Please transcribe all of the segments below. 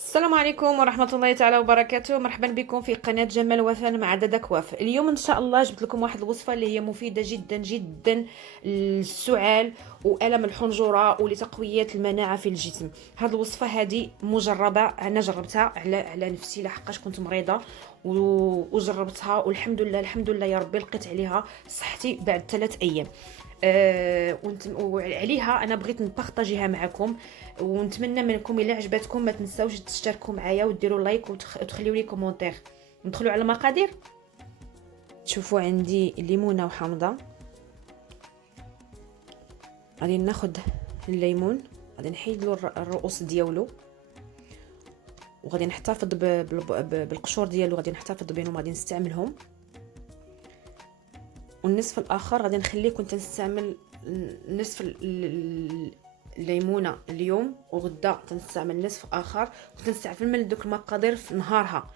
السلام عليكم ورحمة الله تعالى وبركاته. مرحبا بكم في قناة جمال وفن مع دادا كواف. اليوم إن شاء الله جبت لكم واحد الوصفة اللي هي مفيدة جدا جدا للسعال وألم الحنجرة ولتقوية المناعة في الجسم. هذه الوصفة هذه مجربة، أنا جربتها على نفسي لحقاش كنت مريضة وجربتها، والحمد لله الحمد لله يا ربي لقيت عليها صحتي بعد 3 أيام. وعليها انا بغيت نبارطاجيها معكم، ونتمنى منكم الا عجبتكم ما تنساوش تشتركوا معايا وديروا لايك وتخليوا لي كومونتير. ندخلوا على المقادير. تشوفوا عندي ليمونه وحامضه. غادي ناخذ الليمون، غادي نحيد له الرؤوس ديالو، وغادي نحتفظ بالقشور ديالو، غادي نحتفظ بهم، غادي نستعملهم. والنصف الاخر غادي نخليه، كنت نستعمل نصف الليمونه اليوم وغدا تنستعمل نصف اخر. كنت نستعمل من دوك المقادير في نهارها،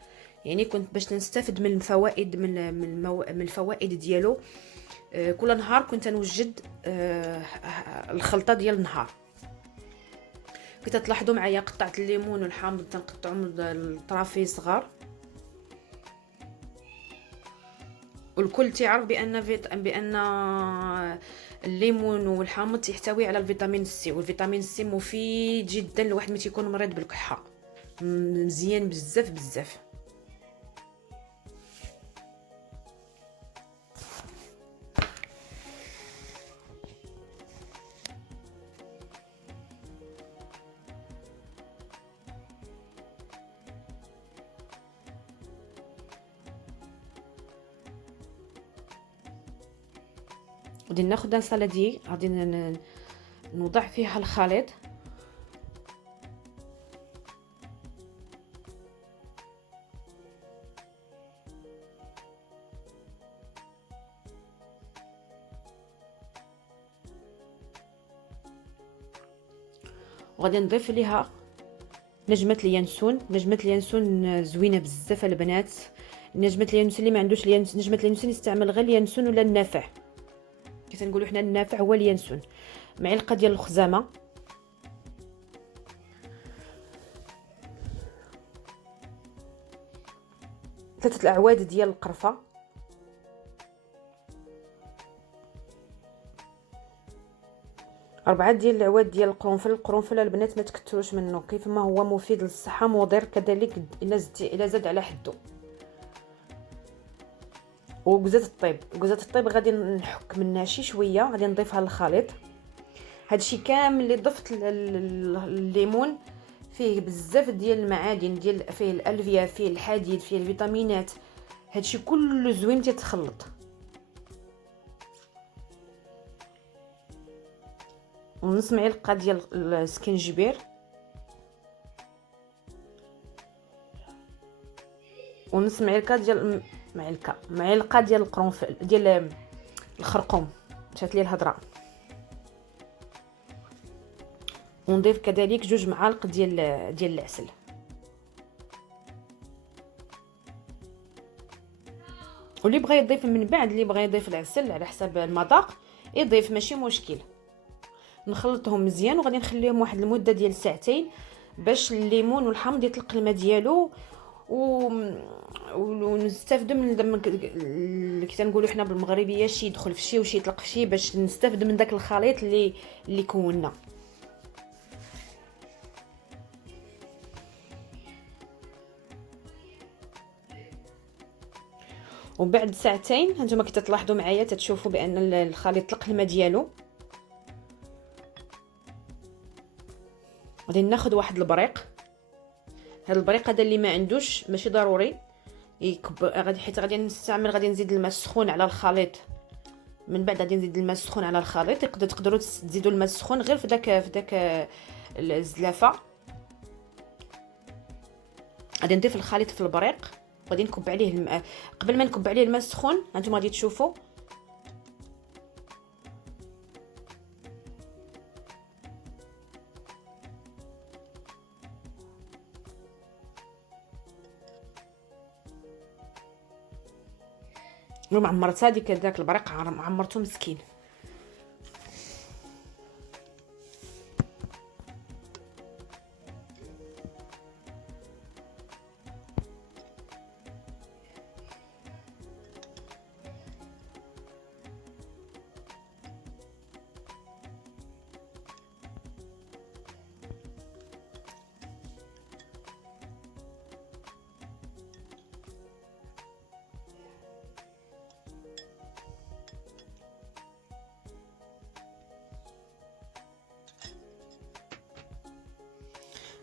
يعني كنت باش نستافد من الفوائد من الفوائد ديالو. كل نهار كنت نوجد الخلطه ديال النهار. كنت تلاحظوا معايا قطعت الليمون والحامض تنقطعهم لطرافي صغار. والكل تعرف بان الليمون والحامض يحتوي على الفيتامين سي، والفيتامين سي مفيد جدا لواحد ملي تيكون مريض بالكحه، مزيان بزاف بزاف. غادي ناخذ السالادي، غادي نوضع فيها الخليط. وغادي نضيف ليها نجمه اليانسون. نجمه اليانسون زوينه بزاف البنات. نجمه اليانسون اللي ما عندوش نجمه اليانسون يستعمل غير اليانسون ولا النافع، كي تنقولوا حنا النافع هو اليانسون. معلقه ديال الخزامه، ثلاثه الاعواد ديال القرفه، أربعة ديال العواد ديال القرنفل. القرنفل البنات ما تكثروش منه، كيف ما هو مفيد للصحه مضر كذلك الا زاد على حده. وجوزة الطيب، جوزة الطيب غادي نحك منها شي شويه، غادي نضيفها للخليط. هادشي كامل اللي ضفت الليمون فيه بزاف ديال المعادن، فيه الالفيه، فيه الحديد، فيه الفيتامينات. هادشي كله زوين تيتخلط. ونص معلقه ديال السكنجبير، ونص معلقه ديال القرنفل ديال الخرقوم، مشات لي الهضره. ونضيف كذلك 2 معالق ديال العسل. واللي بغى يضيف من بعد، اللي بغى يضيف العسل على حسب المذاق يضيف، ماشي مشكل. نخلطهم مزيان وغادي نخليهم واحد المده ديال ساعتين باش الليمون والحامض يطلق الماء ديالو، ونستافدوا من اللي كنقولوا حنا بالمغربيه شي يدخل في شي وشي يطلق في شي، باش نستافد من داك الخليط اللي كونا. وبعد ساعتين هانتوما كتلاحظوا معايا تتشوفوا بان الخليط طلق الماء ديالو. غادي ناخذ واحد البريق. هذا البريق هذا اللي ما عندوش ماشي ضروري غادي، حيت غادي نستعمل، غادي نزيد الماء السخون على الخليط. من بعد غادي نزيد الماء السخون على الخليط. تقدروا تزيدوا الماء السخون غير في داك الزلافه. غادي نضيف الخليط في البريق، غادي نكب عليه الماء. قبل ما نكب عليه الماء السخون هانتوما غادي تشوفوا المهم عمرت داك البريق، عمرته مسكين.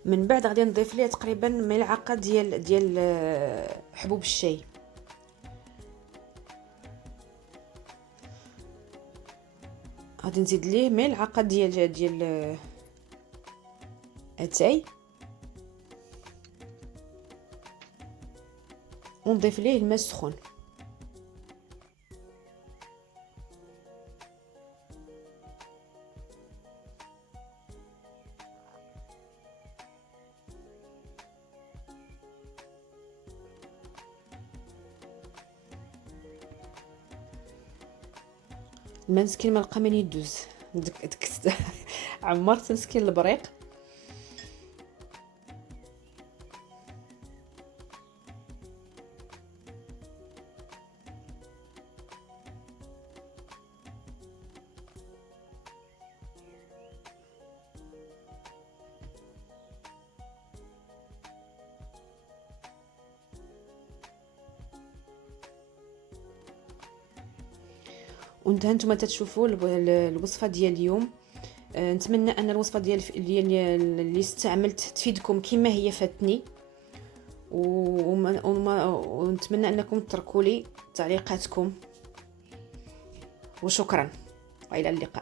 من بعد غادي نضيف ليه تقريبا ملعقه ديال حبوب الشاي. غادي نزيد ليه ملعقه ديال اتاي، ونضيف ليه الماء السخون. الماء مسكين ما لقى من يدوز دك عمرت مسكين البريق. وانتهى نتوما تتشوفوا الوصفه ديال اليوم. نتمنى ان الوصفه ديال اللي استعملت تفيدكم كما هي فاتني، ونتمنى انكم تتركوا لي تعليقاتكم، وشكرا والى اللقاء.